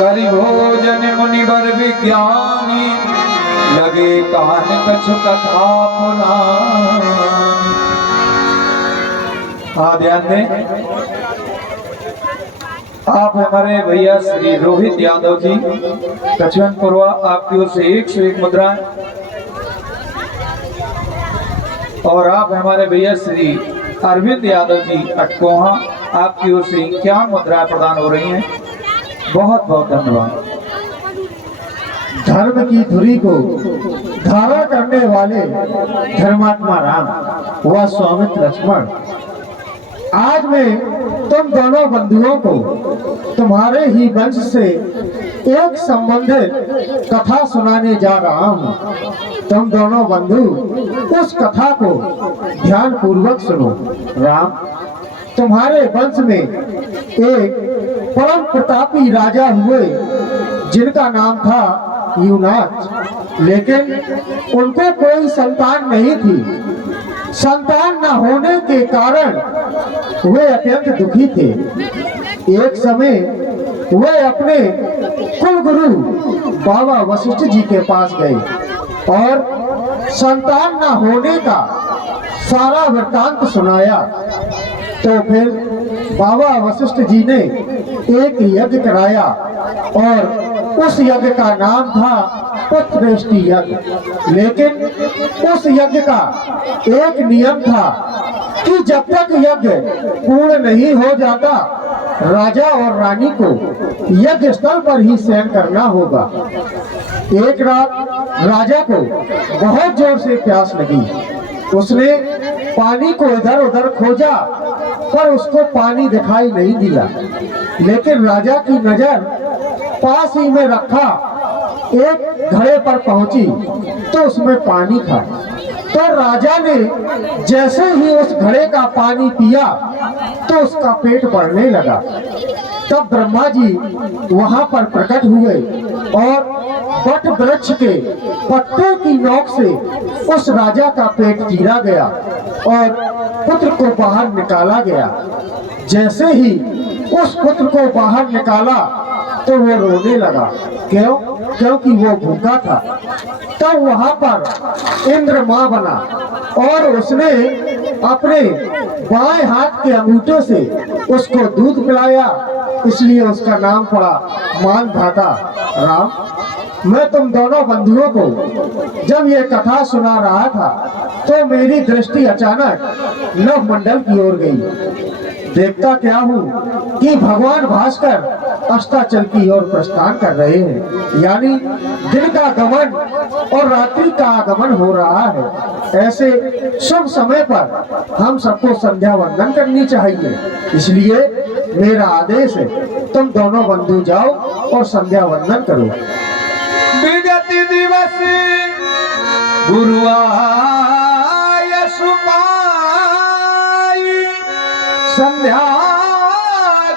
करि भोजन मुनिवर विज्ञानी, लगे कान कछु कथा पुरानी। ध्यान दें, आप हमारे भैया श्री रोहित यादव जी कछुअनपुरवा, आपकी ओर से 101 मुद्राएं, और आप हमारे भैया श्री अरविंद यादव जी अटकोहा, आपकी ओर से 51 मुद्राएं प्रदान हो रही हैं। बहुत बहुत धन्यवाद। धर्म की धुरी को धारण करने वाले धर्मात्मा राम व स्वामित्व लक्ष्मण, आज मैं तुम दोनों बंधुओं को तुम्हारे ही वंश से एक संबंधित कथा सुनाने जा रहा हूँ। तुम दोनों बंधु उस कथा को ध्यान पूर्वक सुनो। राम, तुम्हारे वंश में एक परम प्रतापी राजा हुए जिनका नाम था युवराज, लेकिन उनको कोई संतान नहीं थी। संतान न होने के कारण वे अत्यंत दुखी थे। एक समय वे अपने कुलगुरु बाबा वशिष्ठ जी के पास गए और संतान न होने का सारा वृत्तांत सुनाया। तो फिर बाबा वशिष्ठ जी ने एक यज्ञ कराया और उस यज्ञ का नाम था पुत्रवृष्टि यज्ञ। लेकिन उस यज्ञ का एक नियम था कि जब तक यज्ञ पूर्ण नहीं हो जाता राजा और रानी को यज्ञ स्थल पर ही शयन करना होगा। एक रात राजा को बहुत जोर से प्यास लगी। उसने पानी को इधर उधर खोजा पर उसको पानी दिखाई नहीं दिया। लेकिन राजा की नजर पास ही में रखा एक घड़े पर पहुंची तो उसमें पानी था। तो राजा ने जैसे ही उस घड़े का पानी पिया तो उसका पेट भरने लगा। तब ब्रह्मा जी वहां पर प्रकट हुए और वट वृक्ष के पत्ते की नोक से उस राजा का पेट चीरा गया और पुत्र को बाहर निकाला गया। जैसे ही उस पुत्र को बाहर निकाला तो वो रोने लगा। क्यों? क्योंकि वो भूखा था। तब वहां पर इंद्र माँ बना और उसने अपने बाएं हाथ के अंगूठे से उसको दूध पिलाया, इसलिए उसका नाम पड़ा मानधाता राम। मैं तुम दोनों बंधुओं को जब ये कथा सुना रहा था तो मेरी दृष्टि अचानक नव मंडल की ओर गई। देखता क्या हूँ कि भगवान भास्कर अस्ताचल की ओर प्रस्थान कर रहे हैं, यानी दिन का गमन और रात्रि का आगमन हो रहा है। ऐसे शुभ समय पर हम सबको संध्या वंदन करनी चाहिए। इसलिए मेरा आदेश है, तुम दोनों बंधु जाओ और संध्या वंदन करो। विगति दिवस गुरुआय सुपाई संध्या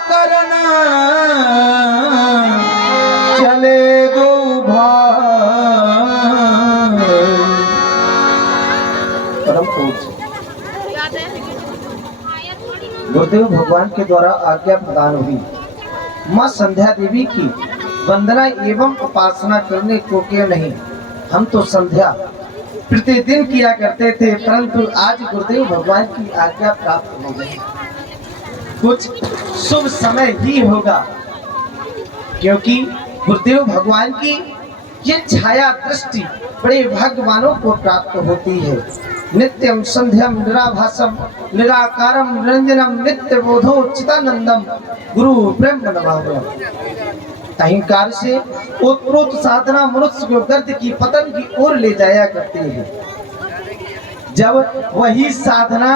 करना चले दो भाई। परम पूज्य गुरुदेव भगवान के द्वारा आज्ञा प्रदान हुई। माँ संध्या देवी की वंदना एवं उपासना करने को क्यों नहीं, हम तो संध्या प्रतिदिन किया करते थे, परंतु आज गुरुदेव भगवान की आज्ञा प्राप्त हो गई। कुछ शुभ समय ही होगा, क्योंकि गुरुदेव भगवान की ये छाया दृष्टि बड़े भाग्यवानों को प्राप्त होती है। नित्यम संध्यम निराभासम निराकारम निरंजनम नित्य बोधो चिदानंदम गुरु ब्रह्म नमाम्यहम्। अहंकार से उत्प्रोत साधना मनुष्य को गर्द की पतन की ओर ले जाया करती है। जब वही साधना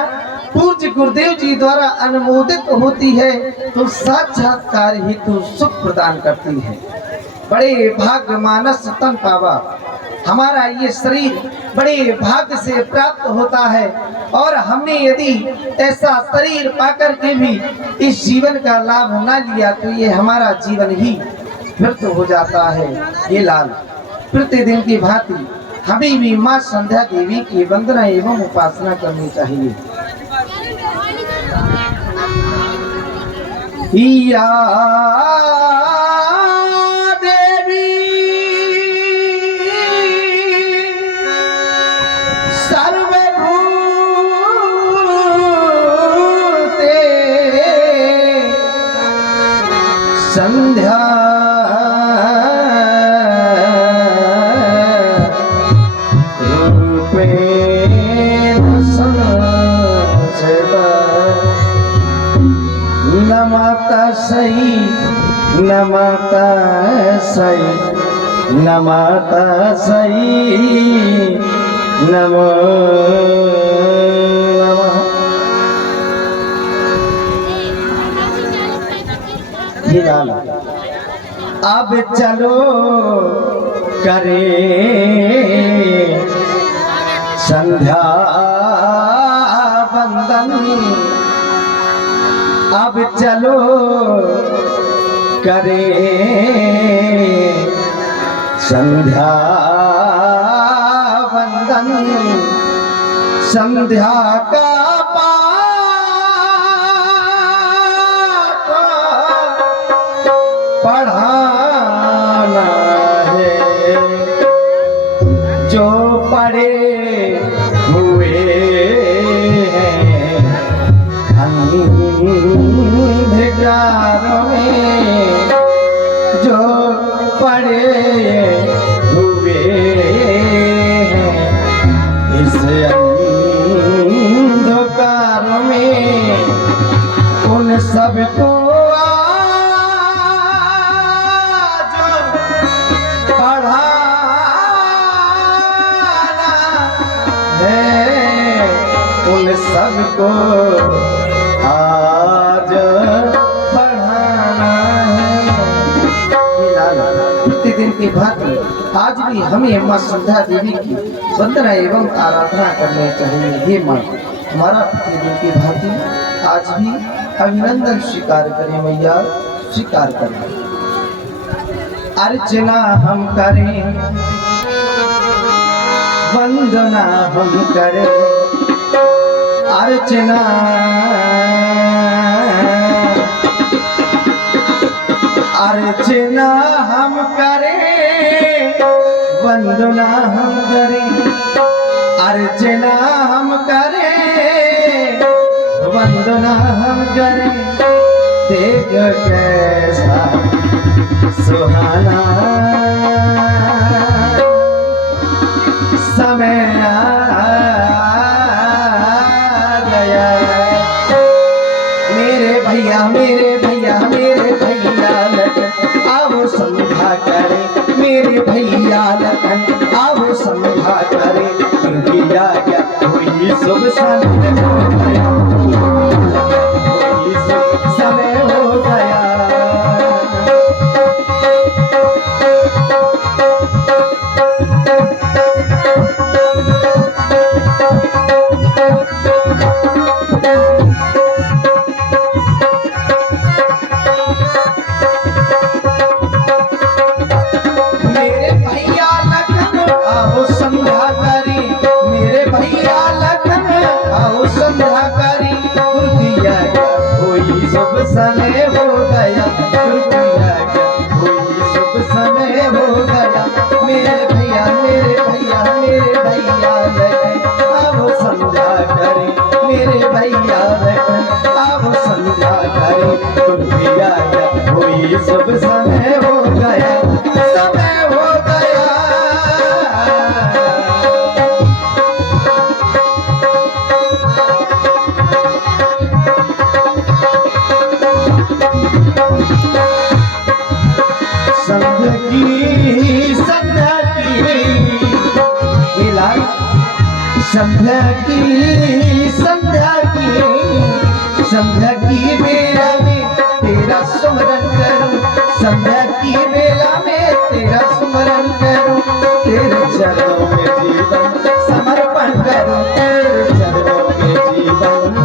पूज्य गुरुदेव जी द्वारा अनुमोदित होती है तो साक्षात्कार हेतु सुख प्रदान करती है। बड़े भाग्य मानस तन पावा, हमारा ये शरीर बड़े भाग्य से प्राप्त होता है और हमने यदि ऐसा शरीर पाकर के भी इस जीवन का लाभ न लिया तो ये हमारा जीवन ही व्यर्थ हो जाता है। ये लाल प्रतिदिन की भांति हमें भी माँ संध्या देवी की वंदना एवं उपासना करनी चाहिए। या देवी सर्वभूते संध्या नमता सही नमता सही नमो नमः। ये लाल अब चलो करे संध्या वंदन, अब चलो करे संध्या वंदन। संध्या का पाठ पढ़ाना है, जो पढ़े हुए हैं अंधकार में, जो पड़े हुए हैं इस अंधकार में, उन सबको इन सबको आज बढ़ाना है। प्रतिदिन की भांति आज भी हमें माँ संध्या देवी की वंदना एवं आराधना करनी चाहिए। हे माँ, हमारा प्रतिदिन की भांति आज भी अभिनंदन स्वीकार करें मैया, स्वीकार करें। अर्चना हम करें, वंदना हम करें, अर्चना अर्चना हम करें, वंदना हम करें, अर्चना हम करें, वंदना हम करें। देख कैसा सुहाना समय गया। मेरे भैया मेरे भैया मेरे भैया लखन आओ संध्या करे, मेरे भैया लखन आओ संध्या करे। उनकी आज्ञा हुई शुभ समय हो गया, हुई शुभ समय हो गया। समय हो गया, कोई शुभ समय हो गया। मेरे भैया मेरे भैया मेरे भैया लखन आओ संध्या करे, मेरे भैया लखन आओ संध्या करे। कोई शुभ समय हो गया, समय हो गया। संध्या की बेला में तेरा सुमरन करूं, संध्या की बेला में तेरा सुमरन करूं। तेरे चरणों में जीवन समर्पण करूं, तेरे चरणों में जीवन।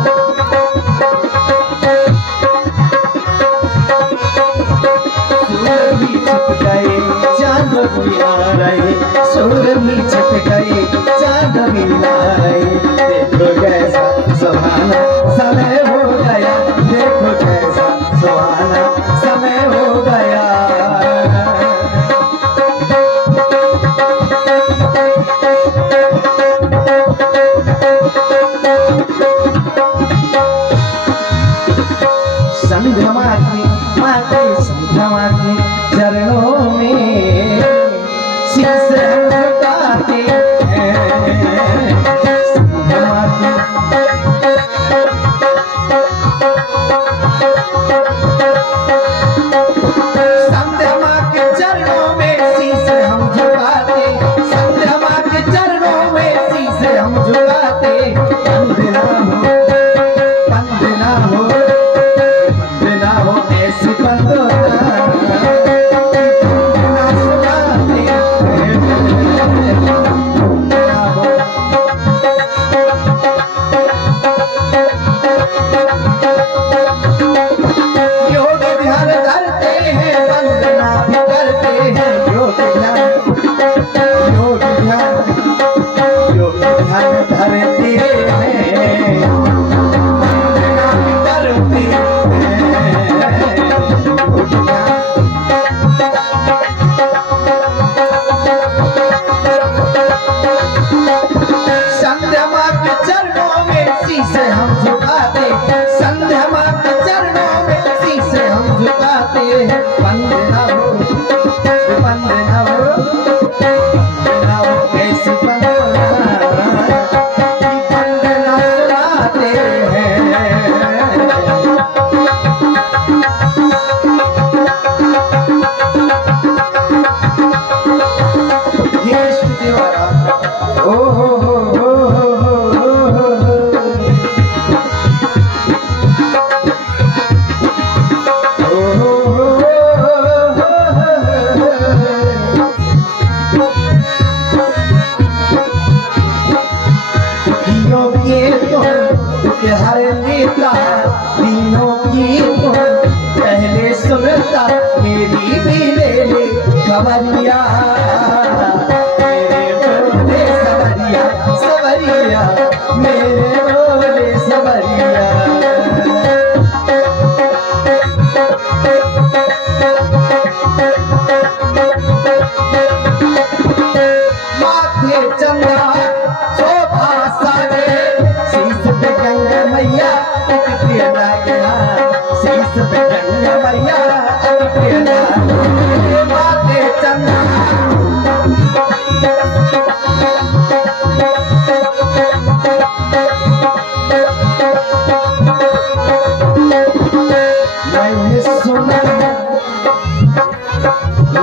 सूरज भी छिप गए, चांद भी आ रहे, सूरज भी छिप गए, चांद भी आ रहे। देखो कैसा सुहाना समय हो गया, देखो कैसा सुहाना समय हो गया। संध्या माते संध्या माते चरणों में शीश झुकाते हैं। संध्या माते सवरिया मेरे भोले सवरिया सवरिया मेरे भोले सवरिया। माथे चंदा शोभा सारे शीश पे गंगा मैया प्रिय लागला शीश पे गंगा मैया प्रिय लागला माथे चंदा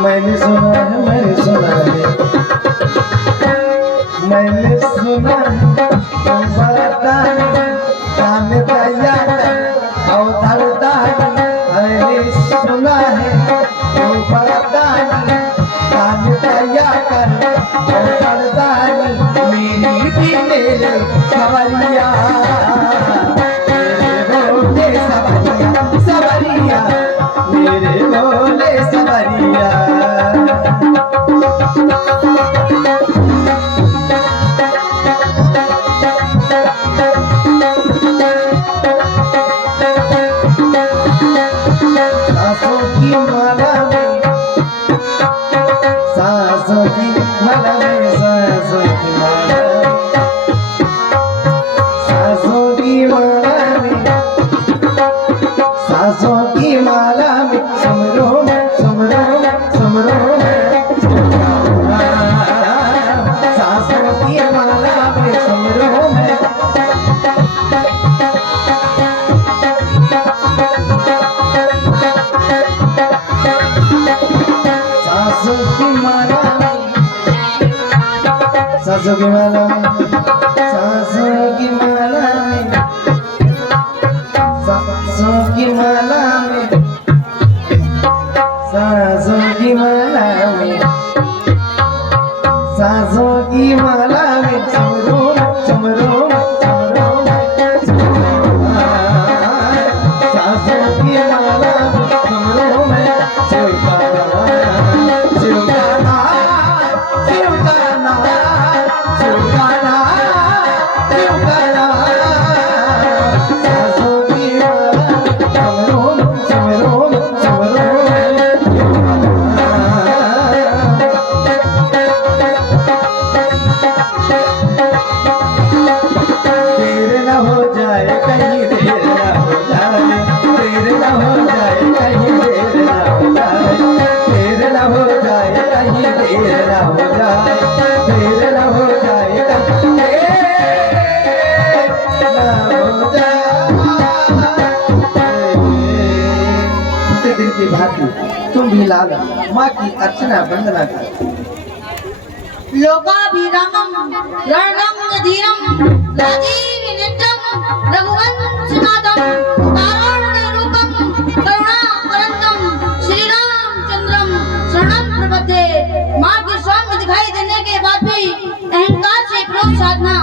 मैंने सुना है मैंने सुना है मैंने सुना है तुम बड़ा दान दैया अवतार दानी मैंने सुना है तुम बड़ा दान दैया कर अवतार दानी मेरी भी मेरे सवरिया मेरे भोले सवरिया सवरिया मेरे भोले सवरिया। सासों की माला में सासों की माला में सासों की माला सासों की माला में सासों की माला में समरो समरो समरो सासों की माला में समरो में सासों की माला में सासों की माला में सासों की माला में सासों की माला में सासों की माला में सासों की माला में समरो समरो समरो सासों की माला में समरो में शिवकाना शिवकाना शिवकाना शिवकाना शिवकाना सासों की माला समरो समरो समरो देर न हो जाए कहीं देर न हो जाए देर न हो जाए कहीं देर न हो जाए देर न हो जाए कहीं देर न हो जाए देर न हो जाए कहीं देर न हो जाए। दिन की भांति तुम भी लाल माँ की अर्चना वंदना कर। लोकाभिरामं रणरंगधीरं राजीवनेत्रं रघुवंशनाथं कारुण्यरूपं करुणावरंतं श्रीरामचंद्रं शरणं प्रपद्ये। माँ के स्वामी दिखाई देने के बाद भी अहंकार से क्रोध साधना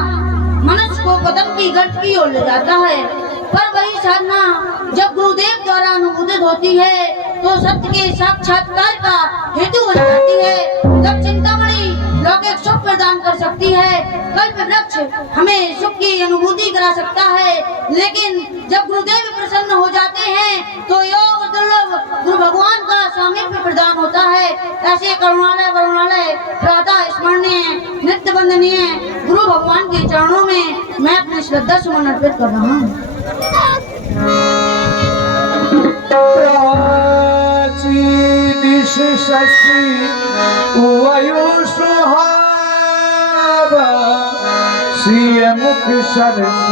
मनुष्य को पतन की गर्त की ओर ले जाता है, पर वही साधना जब गुरुदेव द्वारा अनुमोदित होती है तो सत्य के साक्षात्कार का हेतु बन जाती है। तब चिंतामणि लौकिक सुख प्रदान कर सकती है, कल्प वृक्ष हमें सुख की अनुभूति करा सकता है, लेकिन जब गुरुदेव प्रसन्न हो जाते हैं तो योग दुर्लभ गुरु भगवान का सामीप्य प्रदान होता है। ऐसे करुणालय वरुणालय प्रातः स्मरणीय नित्य वंदनीय गुरु भगवान के चरणों में मैं अपनी श्रद्धा सुमन अर्पित कर रहा हूँ। शशि वयुषुहावा सिय मुख सरस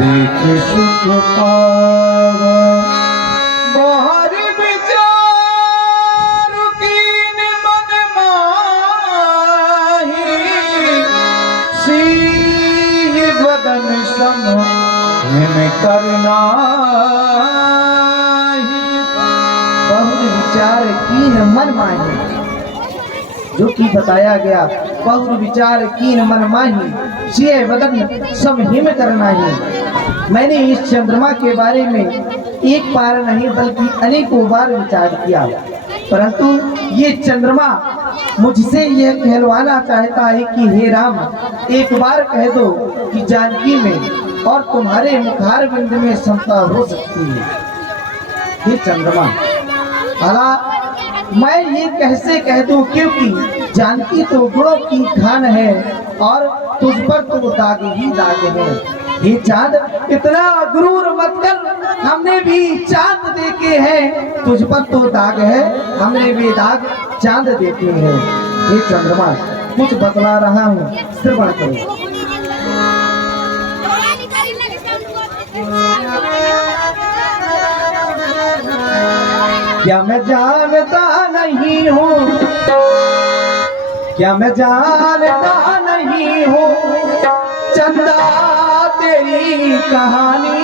देख सुख पावा बाहर विचार कीन मन माही सिय बदन सम हिम करना बहुत विचार कीन मन माही, जो कि बताया गया बहुत विचार कीन मन माही सिय बदन सब हिम करना ही। मैंने इस चंद्रमा के बारे में एक बार नहीं बल्कि अनेकों बार विचार किया, परंतु ये चंद्रमा मुझसे यह कहलवाना चाहता है कि हे राम, एक बार कह दो कि जानकी में और तुम्हारे मुखार बिंद में समता हो सकती है। हे चंद्रमा, भला मैं ये कैसे कह दूं, क्योंकि जानकी तो गुणों की खान है और तुझ पर तो दाग ही दाग है। हे चांद, इतना गुरूर मत कर, हमने भी चांद देखे हैं, तुझ पर तो दाग है, हमने भी दाग चांद देखे हैं। हे चंद्रमा, कुछ बतला रहा हूँ, श्रवण करो। क्या मैं जानता नहीं हूँ, क्या मैं जानता नहीं हूँ चंदा तेरी कहानी,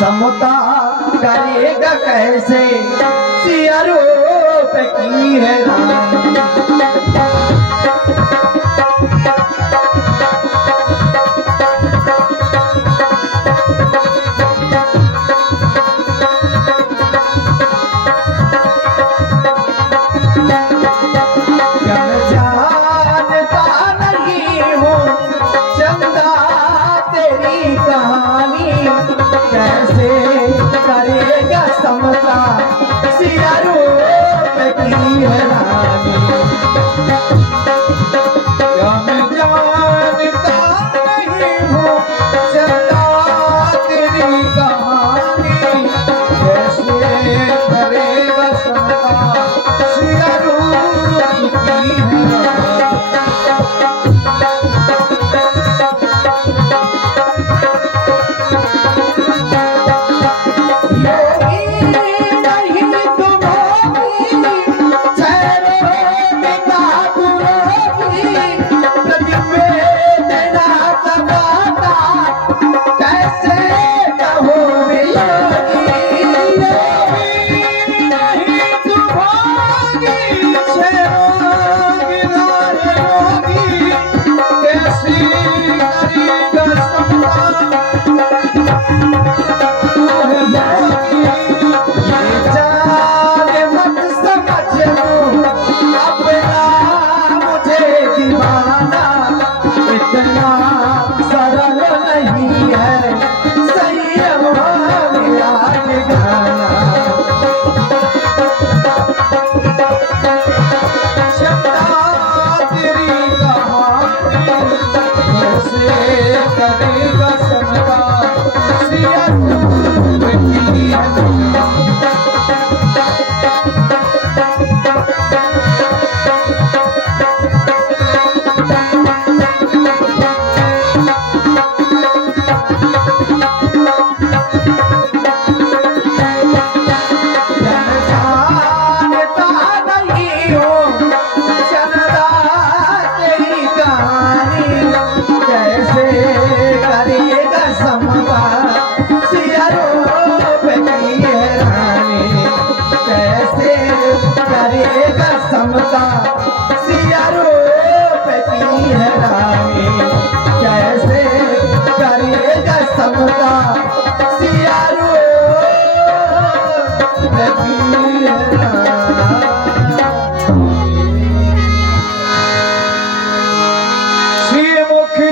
समता करेगा कैसे सिया रूप की है रानी।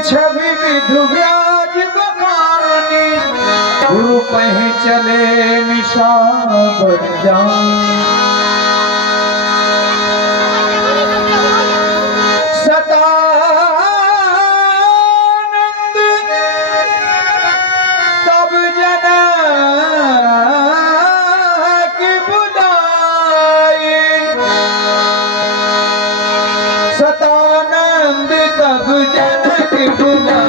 छवि विधु व्याज बखानी, गुरु कहीं चले निशान बन जान। सतानंद तब जना की बुलाई, सतानंद तब जना की बुलाई।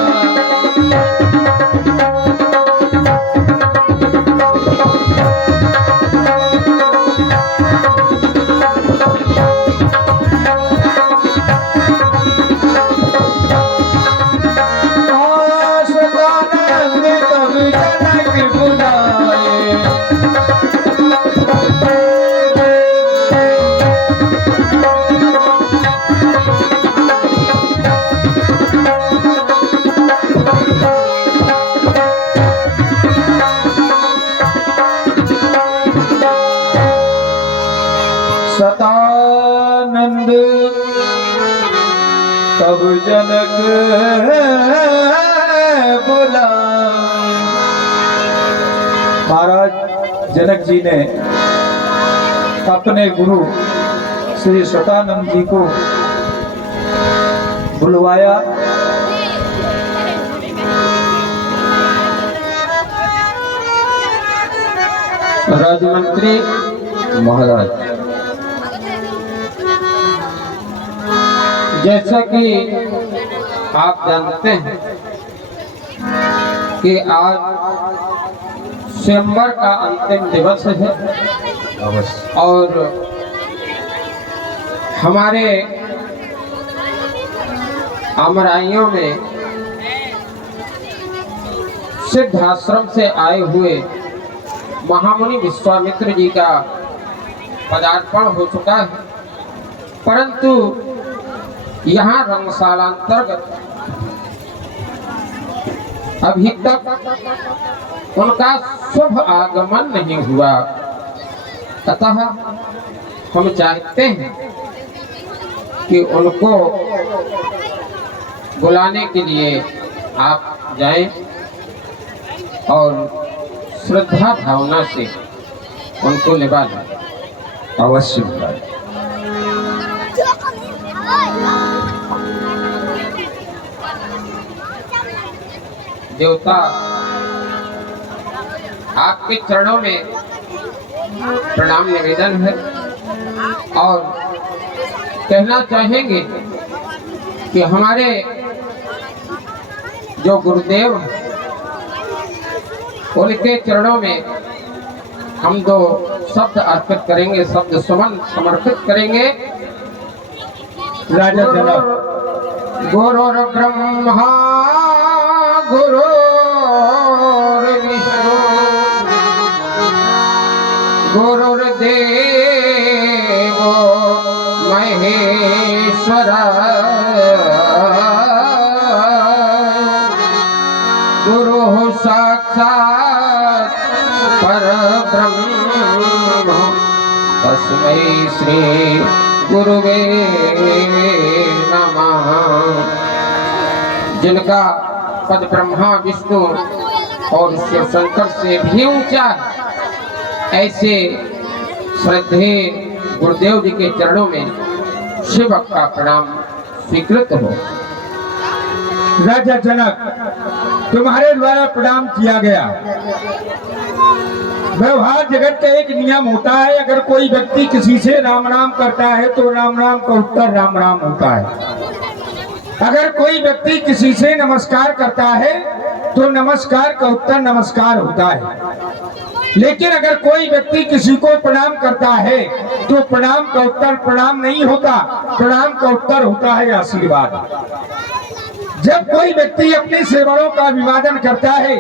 सतानंद तब जनक बोला। महाराज जनक जी ने अपने गुरु श्री सतानंद जी को बुलवाया। राजमंत्री महाराज, जैसा कि आप जानते हैं कि आज स्वयंवर का अंतिम दिवस है और हमारे अमराइयों में सिद्ध आश्रम से आए हुए महामुनि विश्वामित्र जी का पदार्पण हो चुका है, परंतु यहाँ रंगशालांतर्गत अभी तक उनका शुभ आगमन नहीं हुआ। अतः हम चाहते हैं कि उनको बुलाने के लिए आप जाएं और श्रद्धा भावना से उनको निभा लें। अवश्य बुलाएं। देवता, आपके चरणों में प्रणाम निवेदन है और कहना चाहेंगे कि हमारे जो गुरुदेव हैं उनके चरणों में हम दो शब्द अर्पित करेंगे, शब्द सुमन समर्पित करेंगे। राजा जनक, गुरुर् ब्रह्मा गुरुर्विष्णु गुरुर्देवो महेश्वर गुरु साक्षात् परब्रह्म तस्मै श्री गुरुवे नमः। जिनका पद ब्रह्मा विष्णु और शिव शंकर से भी ऊंचा है, ऐसे श्रद्धेय गुरुदेव जी के चरणों में शिव का प्रणाम स्वीकृत हो। राजा जनक, तुम्हारे द्वारा प्रणाम किया गया। व्यवहार जगत का एक नियम होता है, अगर कोई व्यक्ति किसी से राम राम करता है तो राम राम का उत्तर राम राम होता है। अगर कोई व्यक्ति किसी से नमस्कार करता है तो नमस्कार का उत्तर नमस्कार होता है। लेकिन अगर कोई व्यक्ति किसी को प्रणाम करता है तो प्रणाम का उत्तर प्रणाम नहीं होता, प्रणाम का उत्तर होता है आशीर्वाद। जब कोई व्यक्ति अपने सेवकों का अभिवादन करता है,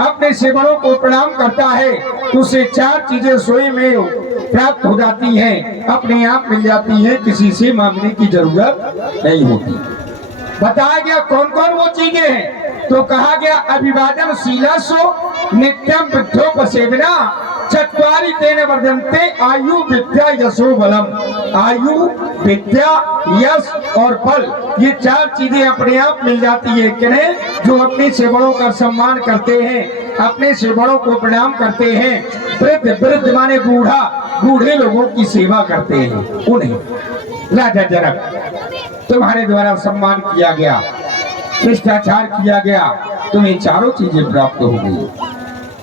अपने सेवकों को प्रणाम करता है, तो उसे चार चीजें स्वयं में प्राप्त हो जाती हैं, अपने आप मिल जाती हैं, किसी से मांगने की जरूरत नहीं होती। बताया गया कौन कौन वो चीजें हैं, तो कहा गया अभिवादन शीलसो नित्यम वृद्धोपसेवना चत्वारि तेन वर्धन्ते आयु विद्या यशो बलम। आयु, विद्या, यश और बल, ये चार चीजें अपने आप मिल जाती है किन्हें? जो अपने सेवकों का सम्मान करते हैं, अपने सेवकों को प्रणाम करते हैं। वृद्ध, वृद्ध माने बूढ़ा, बूढ़े लोगों की सेवा करते हैं उन्हें। राजा जनक, तुम्हारे द्वारा सम्मान किया गया, शिष्टाचार किया गया, तुम्हें चारों चीजें प्राप्त हो गई।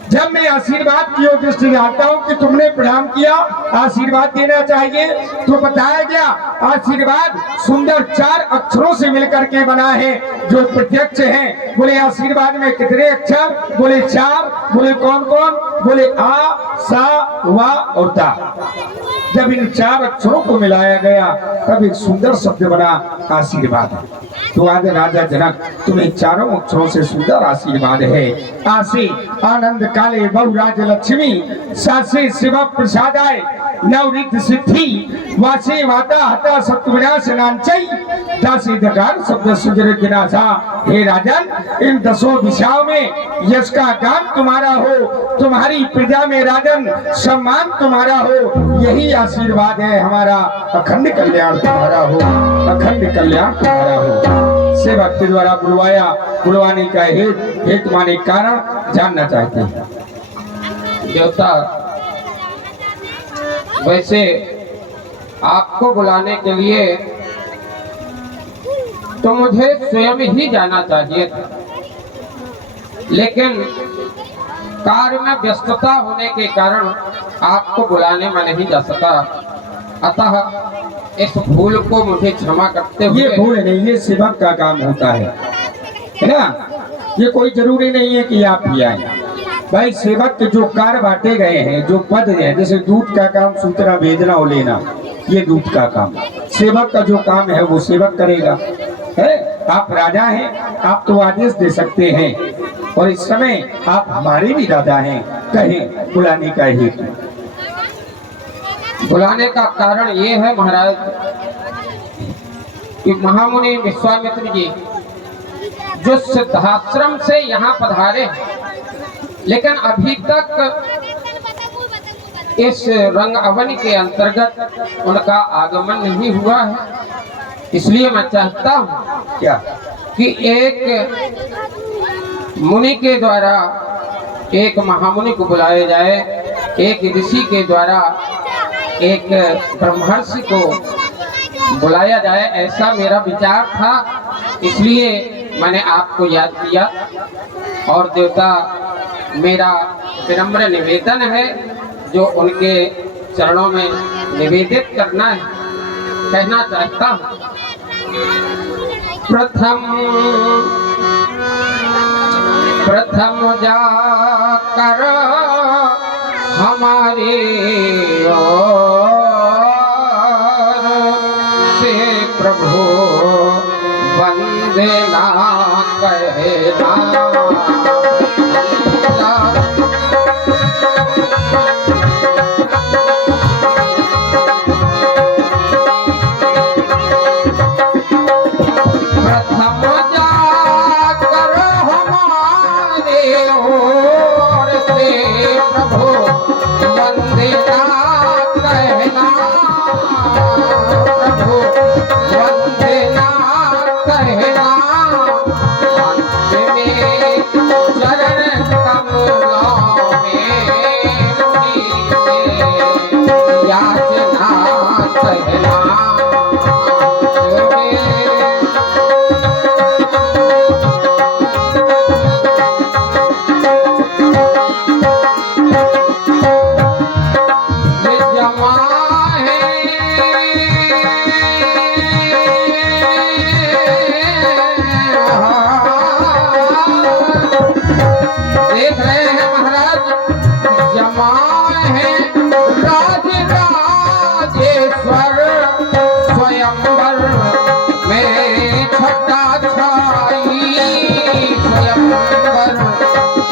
जब मैं आशीर्वाद की ओर दृष्टि डालता हूँ कि तुमने प्रणाम किया, आशीर्वाद देना चाहिए, तो बताया गया आशीर्वाद सुंदर चार अक्षरों से मिलकर के बना है जो प्रत्यक्ष हैं। बोले आशीर्वाद में कितने अक्षर? बोले चार। बोले कौन कौन? बोले आ, सा, वा और ता। जब इन चार अक्षरों को मिलाया गया तब एक सुंदर शब्द बना आशीर्वाद। तो आज राजा जनक, तुम्हें चारों अक्षरों से सुंदर आशीर्वाद है। आसे आनंद काले बहुराज लक्ष्मी, सासे शिव प्रसादाय नवरित सिद्धि, वासे वाता हता सत्विनाश नांचई, दासी दकार शब्द सुजर विनाशा। हे राजन, इन 10 दिशाओं में यश का गान तुम्हारा हो, तुम्हारी प्रजा में राजन सम्मान तुम्हारा हो, यही आशीर्वाद है हमारा अखंड कल्याण तुम्हारा हो, अखंड कल्याण तुम्हारा हो। सेवक के द्वारा बुलवाने का हेतु माने कारण जानना चाहते हैं। देवता, वैसे आपको बुलाने के लिए तो मुझे स्वयं ही जाना चाहिए था, लेकिन कार्य में व्यस्तता होने के कारण आपको बुलाने में नहीं जा सका। अतः इस भूल को मुझे क्षमा करते हुए। ये भूल नहीं, ये सेवक का काम होता है ना। ये कोई जरूरी नहीं है कि आप भी आए। भाई सेवक के जो कार्य बांटे गए हैं, जो पद है, जैसे दूध का काम सूचना भेजना और लेना, ये दूध का काम। सेवक का जो काम है वो सेवक करेगा। है आप राजा हैं, आप तो आदेश दे सकते हैं, और इस समय आप हमारे भी राजा हैं। कहें बुलाने का हेतु। बुलाने का कारण ये है महाराज कि महामुनि विश्वामित्र जी जो सिद्धाश्रम से यहाँ पधारे हैं, लेकिन अभी तक इस रंग अवन के अंतर्गत उनका आगमन नहीं हुआ है। इसलिए मैं चाहता हूँ क्या कि एक मुनि के द्वारा एक महामुनि को बुलाया जाए, एक ऋषि के द्वारा एक ब्रह्मर्षि को बुलाया जाए, ऐसा मेरा विचार था। इसलिए मैंने आपको याद किया। और देवता, मेरा विनम्र निवेदन है जो उनके चरणों में निवेदित करना है, कहना चाहता हूँ। प्रथम जाकर हमारे ओर से प्रभु वंदना कहना। देख रहे हैं महाराज, जमाए हैं राज राजेश्वर स्वयंवर में छटा छाई, स्वयंवर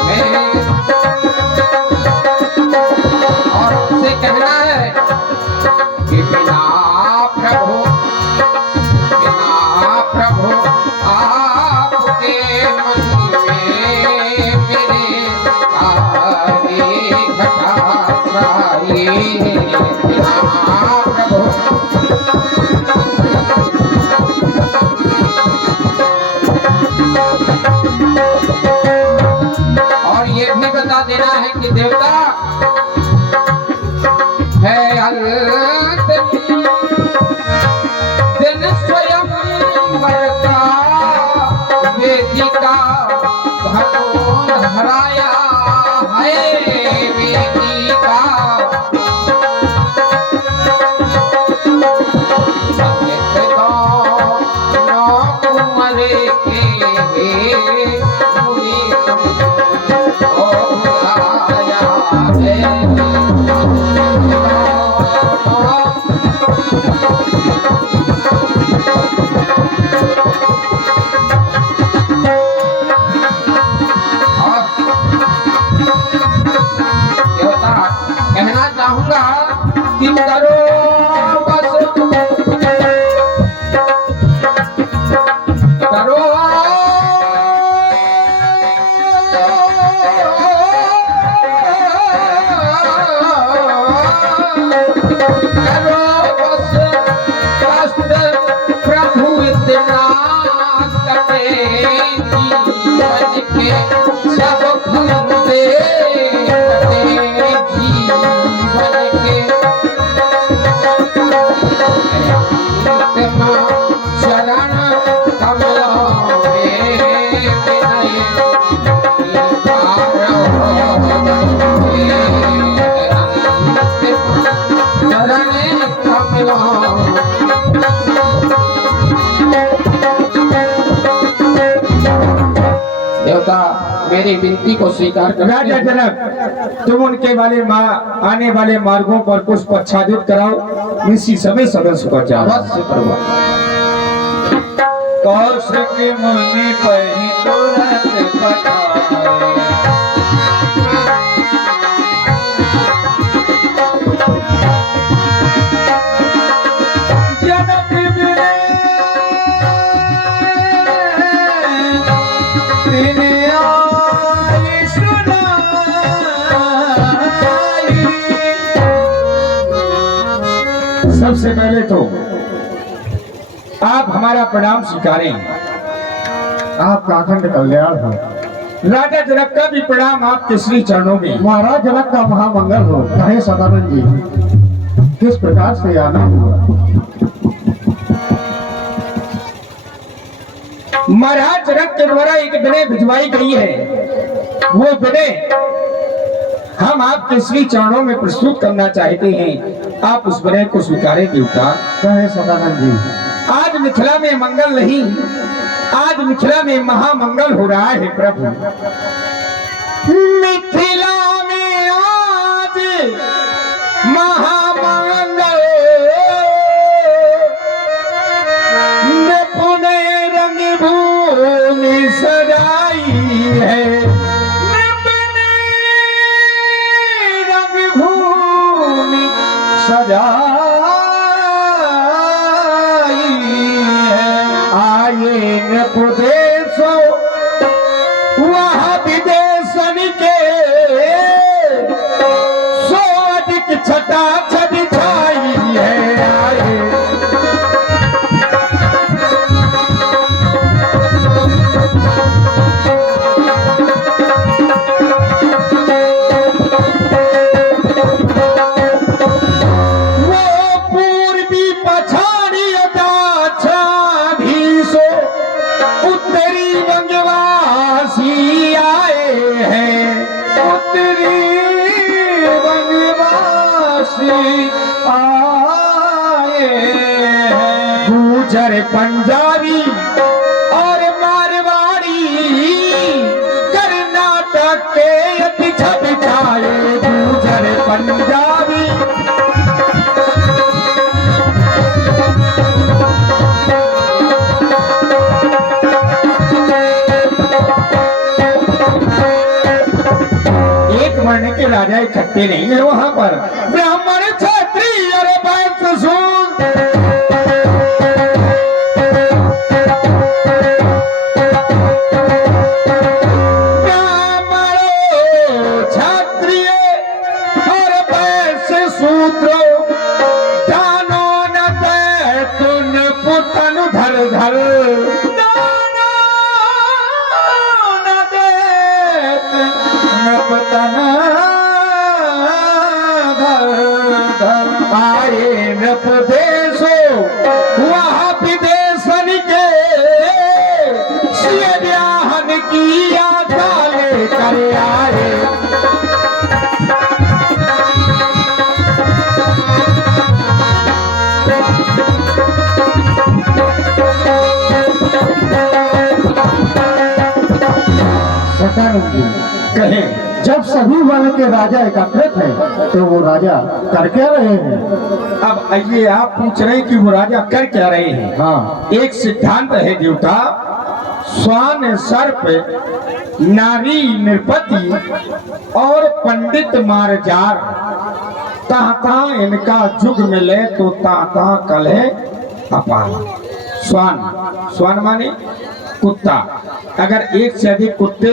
में। और उनसे कहना है कि बिना प्रभु आपके मन और ये भी बता देना है कि देवता है अंतिम दिन स्वयं का वेदिका धनो हराया है वेदिका। कहना चाहूंगा कि करो बस करो मिला। देवता मेरी विनती को स्वीकार कर। राजा जनक, तुम उनके आने वाले मार्गों पर पुष्प आच्छादित कराओ, इसी समय समय सुपचार अवश्य करवा। कौशिक मुनि पहि तुरंत पठाए, जनक बिने तिने आई सुनाई। सबसे पहले तो आप हमारा प्रणाम स्वीकारें। आपका अखंड कल्याण हो। राजा जनक का भी प्रणाम आपके श्री चरणों में। महाराज जनक का महामंगल हो। कहे सदानंद जी, किस प्रकार से आना हुआ? महाराज जनक के द्वारा एक विनय भिजवाई गई है। वो विनय हम आपके श्री चरणों में प्रस्तुत करना चाहते हैं। आप उस विनय को स्वीकारें देवता। कहे सदानंद जी, आज मिथिला में मंगल नहीं, आज मिथिला में महामंगल हो रहा है प्रभु। मिथिला में आज महामंगल, पुणे रंग भूमि सजाई है, रंग भूमि सजाई है। आए नपुदेशो वह विदेशन के, सो अधिक छटा छट छाई है। आए गुजर पंजाबी और मारवाड़ी, कर्नाटक के अति छप छाए। गुजर पंजाबी एक वर्ण के राजा इकट्ठे नहीं है वहां पर। ब्राह्मण क्षत्रिय और वैश्य शूद्र, धर आए नपदेशो वह विदेशन के, ब्याहन की आशा लेकर आए। कहे, जब सभी वर्ण के राजा एकत्रित हैं, तो वो राजा कर क्या रहे हैं? अब आइए आप पूछ रहे हैं कि वो राजा कर क्या रहे हैं। हाँ, एक सिद्धांत है देवता, स्वान सर्प नारी नृपति और पंडित मारजार, ताता इनका जुग मिले तो ताता कलह अपार। स्वान, स्वान माने कुत्ता, अगर एक से अधिक कुत्ते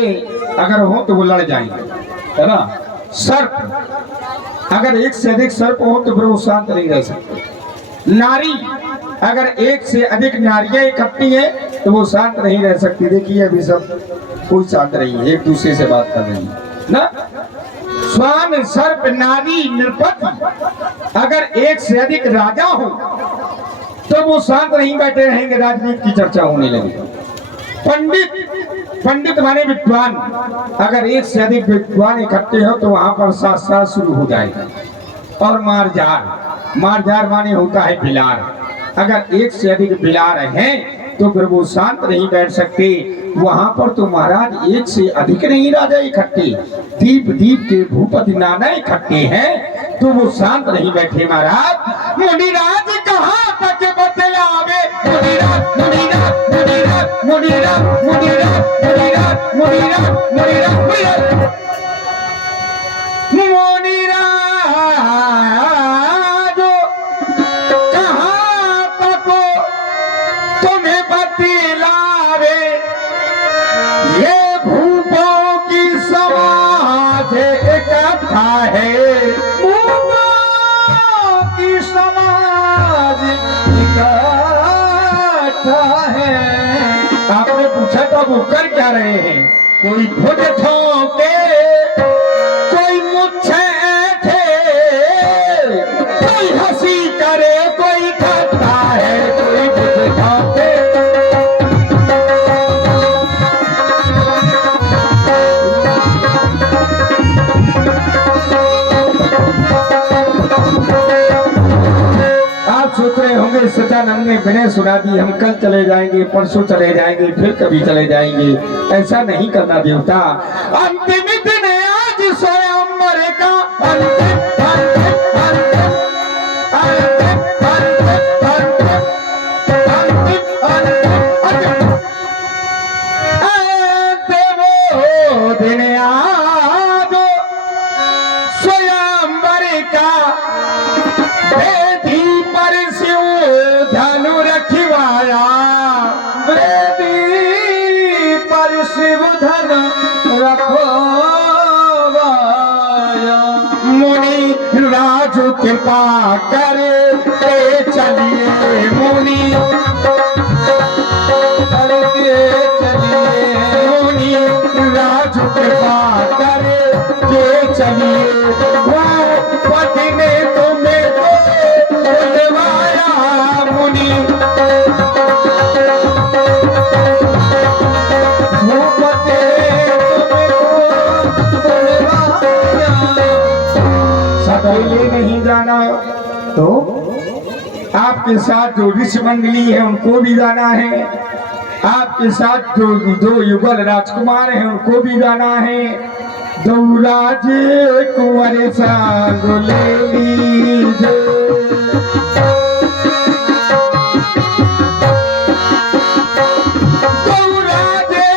अगर हो तो वो लड़ जाएंगे, है ना। सर्प, अगर एक से अधिक सर्प हो तो फिर वो शांत नहीं रह सकते। नारी, अगर एक से अधिक नारियां इकट्ठी हैं तो वो शांत नहीं रह सकती। देखिए अभी सब कोई शांत नहीं है, एक दूसरे से बात कर रही है ना। स्वान सर्प नारी नृपति, अगर एक से अधिक राजा हो तो वो शांत नहीं बैठे रहेंगे, राजनीति की चर्चा होने लगेगी। पंडित, पंडित माने विद्वान, अगर एक से अधिक विद्वान इकट्ठे हो तो वहां पर शास्त्र शुरू हो जाएगा। और मारजार, मारजार माने होता है बिलार। अगर एक से अधिक बिलार हैं तो फिर वो शांत नहीं बैठ सकते। वहां पर तो महाराज एक से अधिक नहीं राजा इकट्ठे, दीप दीप के भूपति नाना इकट्ठे हैं तो वो शांत नहीं बैठे महाराज। मुनिराज कहाँ तक बतलावे, मुनिराज मुनिराज मुनिराज मुनिराज मुनिराज मुनिराज मुनिराज मुनिराज मुनिराज कहाँ तक तुम्हें बतलावे, ये भूपों की समाज इकट्ठा है, भूपों की समाज इकट्ठा है। आपने पूछा तो वो कर क्या रहे हैं? कोई भुज ठोके, कोई मुच्छे थे, कोई हंसी करे, कोई ठट्टा है, कोई भुज ठोके। आप सोच रहे होंगे सचानंद ने विनय सुना दी, हम कल चले जाएंगे, परसों चले जाएंगे, फिर कभी चले जाएंगे। ऐसा नहीं करना देवता। अंतिम दिन आज स्वयंवर का, अंतिम अंतिम अंतिम अंतिम अंतिम वो दिन आज स्वयंवर का, वेदी पर शिव धनु रखवाया, वेदी पर शिव धनु रखवाया। मुनि राजु कृपा करे चलिए, मुनि करके चलिए, मुनि राजु कृपा करे चलिए। वो पति ने तुम्हें तो बुलवाया, मुनि वो पति सकेले नहीं जाना, तो आपके साथ जो ऋषि मंडली है उनको भी जाना है, आपके साथ जो दो युगल राजकुमार हैं उनको भी जाना है। दो राजे कुंवर संग ले लीजे, दो राजे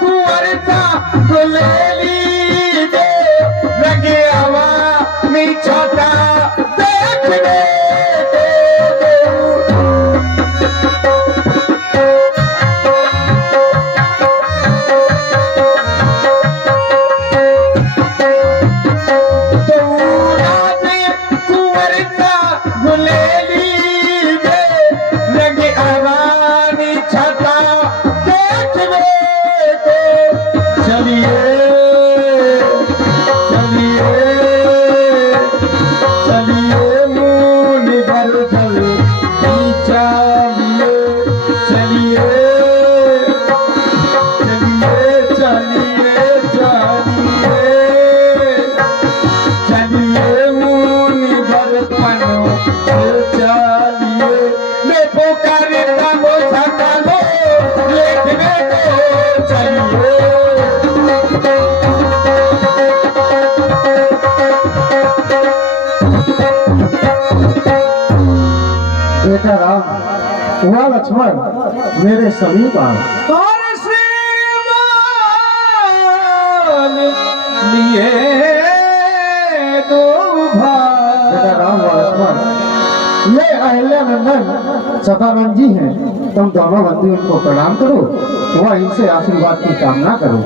कुंवर संग ले लीजे, लगे हवा में छोटा देखने बेटा राम, हुआ लक्ष्मण मेरे समीप आओ। लिए दो बेटा राम व लक्ष्मण, ये अहिल्यानंदन सतानंद जी हैं, तुम दोनों बंधु उनको प्रणाम करो, वह इनसे आशीर्वाद की कामना करो।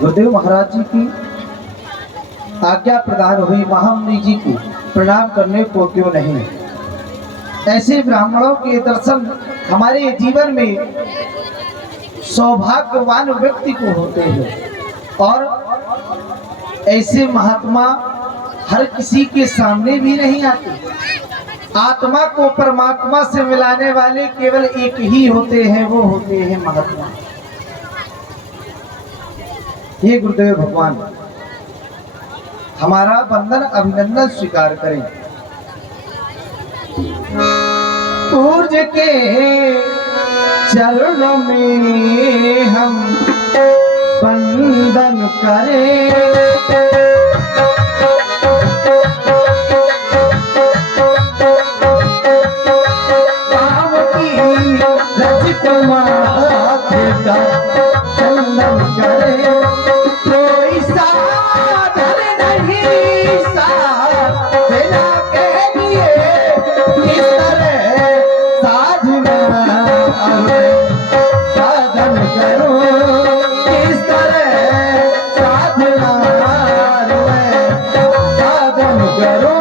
गुरुदेव महाराज जी की आज्ञा प्रदान हुई, महामुनि जी को प्रणाम करने को क्यों नहीं। ऐसे ब्राह्मणों के दर्शन हमारे जीवन में सौभाग्यवान व्यक्ति को होते हैं और ऐसे महात्मा हर किसी के सामने भी नहीं आते। आत्मा को परमात्मा से मिलाने वाले केवल एक ही होते हैं, वो होते हैं महात्मा। हे गुरुदेव भगवान, हमारा वंदन अभिनंदन स्वीकार करें। सूर्य के चरणों में हम वंदन करें। चंदन करे कोई साधन नहीं साधना के लिए इस तरह साधना साधन करो इस तरह साधना साधन करो।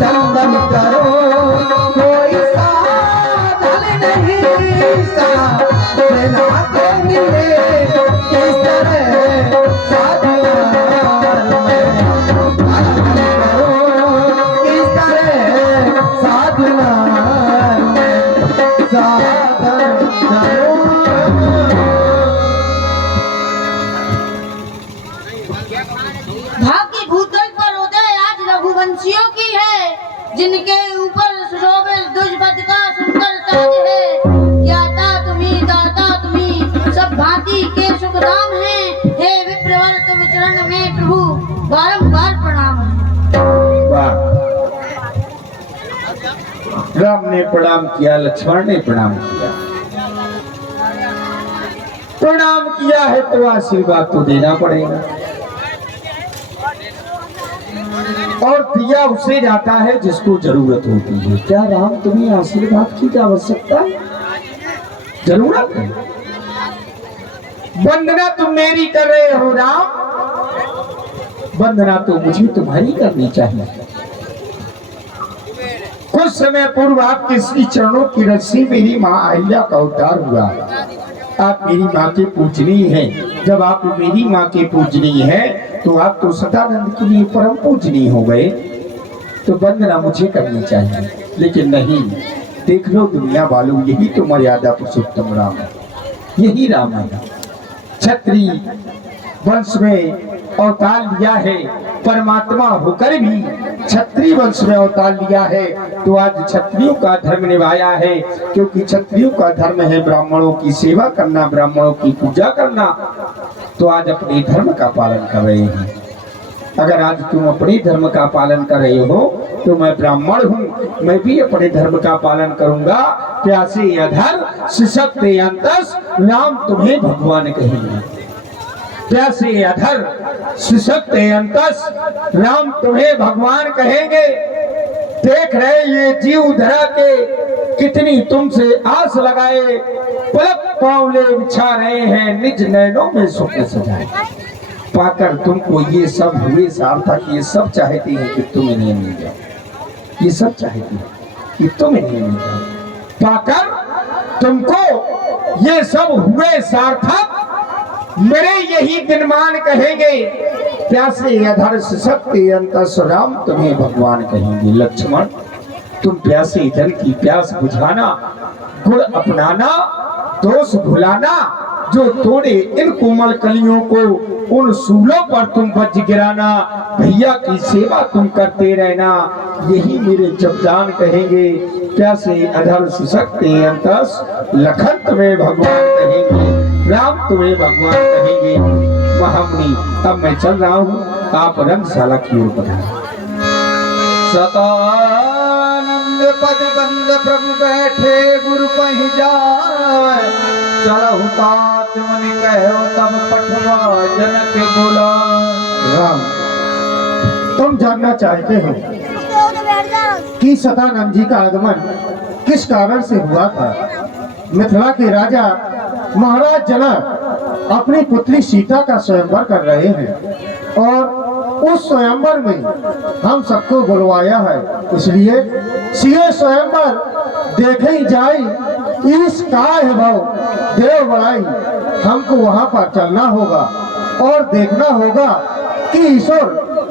चंदन करो कोई साधन नहीं साधना के लिए इस तरह साधना करो इस तरह साधना साधन करो। भाग्य भूतल पर उदय आज रघुवंशियों की है, जिनके ऊपर सुशोभित दुष्पद का सुंदर ताज है। ज्ञाता तुम्ही दाता तुम्ही सब भांति के सुखधाम हैं। हे विप्रवर तुम चरण में प्रभु बारंबार प्रणाम है। वाह! राम ने प्रणाम किया, लक्ष्मण ने प्रणाम किया। प्रणाम किया है तो आशीर्वाद तो देना पड़ेगा, और दिया उसे जाता है जिसको जरूरत होती है। क्या राम तुम्हें आशीर्वाद की क्या आवश्यकता है? जरूरत है। वंदना तुम मेरी कर रहे हो राम, वंदना तो मुझे तुम्हारी करनी चाहिए। कुछ समय पूर्व आपके श्री चरणों की रस्सी मेरी माँ अहिल्या का उद्धार हुआ। आप मेरी माँ के पूजनीय हैं। जब आप मेरी माँ के पूजनीय हैं तो आप तो सदानंद के लिए परम पूजनीय हो गए, तो वंदना मुझे करनी चाहिए। लेकिन नहीं, देख लो दुनिया वालों, यही तो मर्यादा पुरुषोत्तम राम है, यही राम है। क्षत्रिय वंश में अवतार लिया है, परमात्मा होकर भी क्षत्रिय वंश में अवतार लिया है, तो आज क्षत्रियों का धर्म निभाया है। क्योंकि क्षत्रियों का धर्म है ब्राह्मणों की सेवा करना, ब्राह्मणों की पूजा करना, तो आज अपने धर्म का पालन कर रहे हैं। अगर आज तुम अपने धर्म का पालन कर रहे हो तो मैं ब्राह्मण हूँ, मैं भी अपने धर्म का पालन करूंगा। प्यासे अधर सशक्ते अंतस राम तुम्हें भगवान कहेंगे। प्यासे अधर सशक्ते अंतस राम तुम्हें भगवान कहेंगे। देख रहे ये जीव धरा के कितनी तुमसे आस लगाए, पलक पांवले बिछा रहे हैं, निज नैनों में सुख सजाए। पाकर तुमको ये सब हुए सार्थक, ये सब चाहती हैं कि तुम इन्हें मिल जाओ, ये सब चाहती हैं कि तुम इन्हें मिल जाओ। पाकर तुमको ये सब हुए सार्थक, मेरे यही दिनमान कहेंगे, प्यासे अधर सशक्ति अंतःसुराम तुम्हें भगवान कहेंगे। लक्ष्मण, तुम प्यासे जल की प्यास बुझाना, गुण अपनाना, दोष भुलाना, जो तोड़े इन कोमल कलियों को उन सूलों पर तुम बच गिराना, भैया की सेवा तुम करते रहना, यही मेरे जपदान कहेंगे। प्यासे अधर सशक्ति अंतस, लखन तुम्हें भगवान कहेंगे, राम तुम्हें भगवान कहेंगे। महामुनि, अब मैं चल रहा हूँ, आप रंगशाला की ओर बढ़ाएं। सतानंद पद बंद प्रभु बैठे गुरु पहि जाय, चलहु तात मुनि कहो तब पठवा जनक बुलाय। राम, तुम जानना चाहते हो कि सतानंद जी का आगमन किस कारण से हुआ था। मिथिला के राजा महाराज जनक अपनी पुत्री सीता का स्वयंवर कर रहे हैं और उस स्वयंवर में हम सबको बुलवाया है, इसलिए सिए स्वयंवर देखे ही जाए, ईश काय भव देव बड़ाई। हमको वहां पर चलना होगा और देखना होगा कि ईश्वर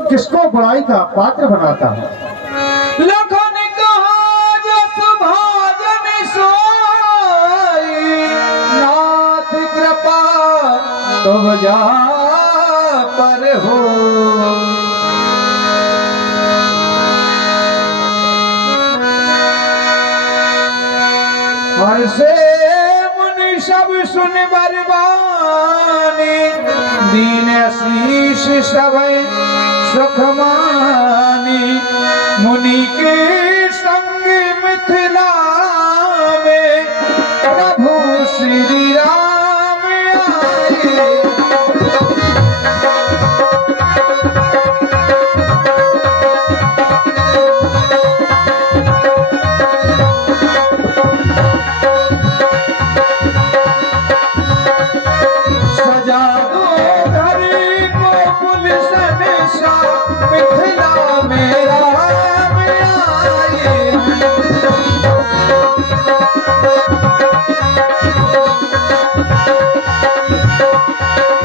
किसको बड़ाई का पात्र बनाता है। लखन कहा जस भाजन सोई, नाथ कृपा तुम जा पर हो। हर से मुनि सब सुन बरबानी, दीन आशीष सब सुख मानी। मुनि के संग मिथिला में प्रभु श्री राम आए। सजा दो घर को गुलशन सा, मिथिला में राम आए।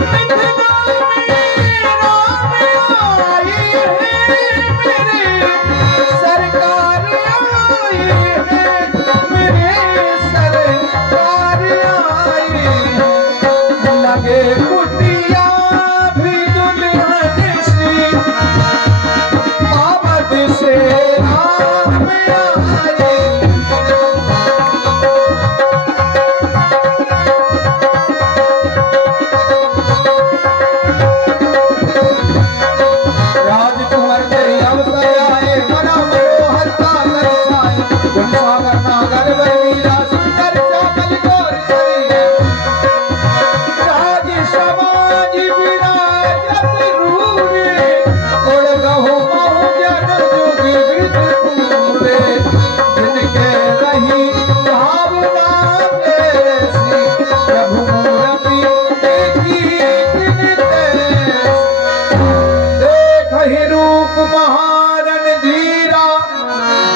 मिथिला में राम आए हैं, मेरे सरकार आई है, मेरे सरकार आई है। लगे कुटिया भी दुल्हन सी, आमद से राम आए। राजकुमार तेरी अवसर आए, मना मनोहर सागर छाए। गुण सागर नागर वीरा, सुंदर चावल गोर शरीर। राज समाज विराजत रूरे, उड़ गहो महु जन जुग वृद्ध पूरे। जिनके रही भावना कैसी, प्रभु मूर्ति देखी तिन तैसी। देखहि रूप महारन धीरा,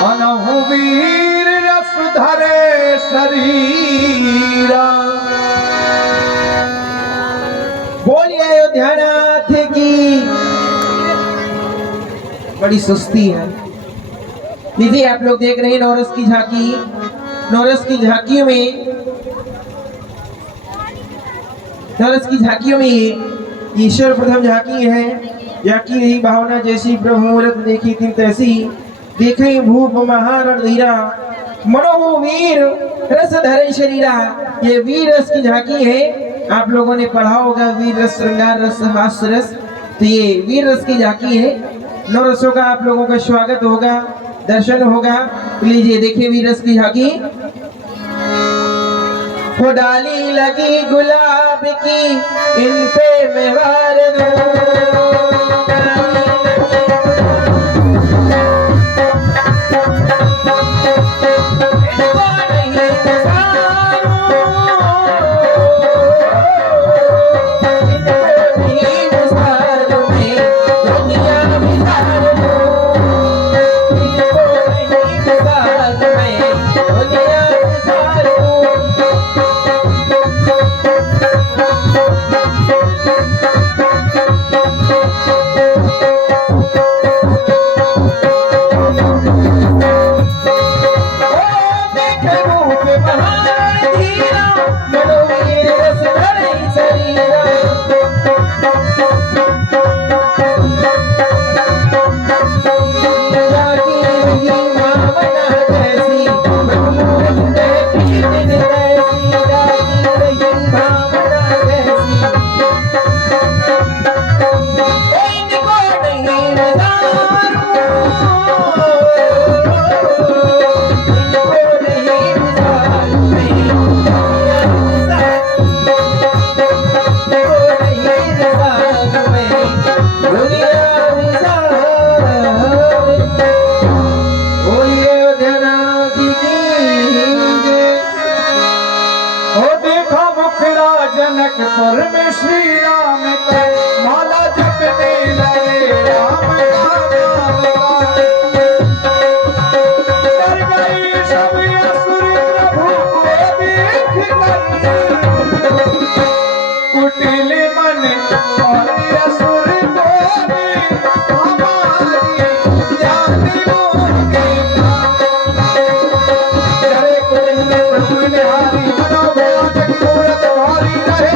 अनहु वीर रस धरे शरीरा। बोलिए अयोध्यानाथ की। बड़ी सुस्ती है दीदी। आप लोग देख रहे हैं नौरस की झांकी। नौरस की झांकियों में ये ईश्वर प्रथम झांकी है। झांकी रही भावना जैसी, प्रभु मूरत देखी तिन तैसी। देखे भूप महारण धीरा, मनोहु वीर रस धरे शरीरा। ये वीर रस की झांकी है। आप लोगों ने पढ़ा होगा वीर रस, श्रृंगार रस, हास्य रस। तो ये वीर रस की झांकी है। नौ रसों का आप लोगों का स्वागत होगा, दर्शन होगा। लीजिए देखिए वीर रस की झांकी। वो डाली लगी गुलाब की, इन पे मैं वार दूं। बोलिए अयोध्या की जय। ओ देखो मुखड़ा जनकपुर में श्री राम का माला जपने लगे राम का नाम डर गई सब असुर प्रभु को देख कर कुटिल मन और असुर को भी हमारी जान लोगे जरे कुटिल प्रभु ने हारी मनोभाव मूरत भारी रहे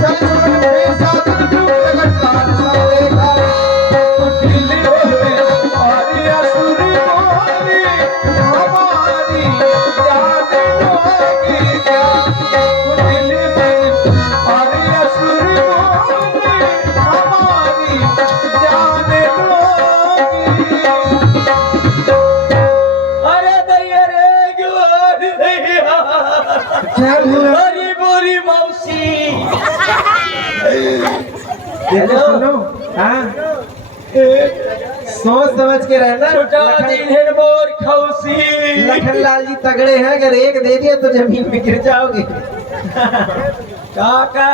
चल सुन भेसा प्रकट काल सब देखा कुटिल मन और असुर को भी हमारी जान लोगे क्या कुटिल मन और असुर को भी हमारी जान लोगे अरे दैया रे जोर दैया क्या हुआ? अरे बोरी मौसी हेलो सुनो, हाँ सोच समझ के रहना। छोटा दिन है बोर खौसी लखनलाल जी तगड़े हैं, अगर एक दे दिया तो जमीन में गिर जाओगे। काका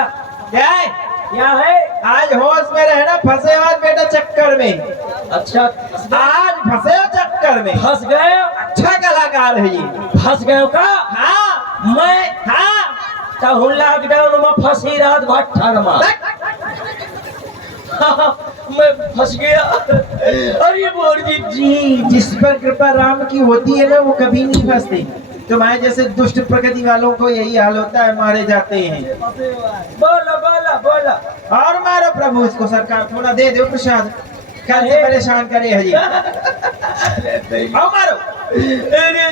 क्या है क्या है आज होश में रहना, फंसे आज बेटा चक्कर में। अच्छा आज फंसे हो चक्कर में। फंस गए अच्छा कलाकार है ये। फंस गए का हाँ मैं कहूँ लॉकडाउन में फंसी रात भट्ठा में मैं फंस गया अरे बोर जी जिस पर कृपा राम की होती है ना वो कभी नहीं फंसते। तुम्हारे जैसे दुष्ट प्रकृति वालों को यही हाल होता है, मारे जाते हैं। बोला बोला बोला और मारो प्रभु इसको, सरकार थोड़ा दे दो प्रसाद, कल से परेशान करे है जी। और मारो। अरे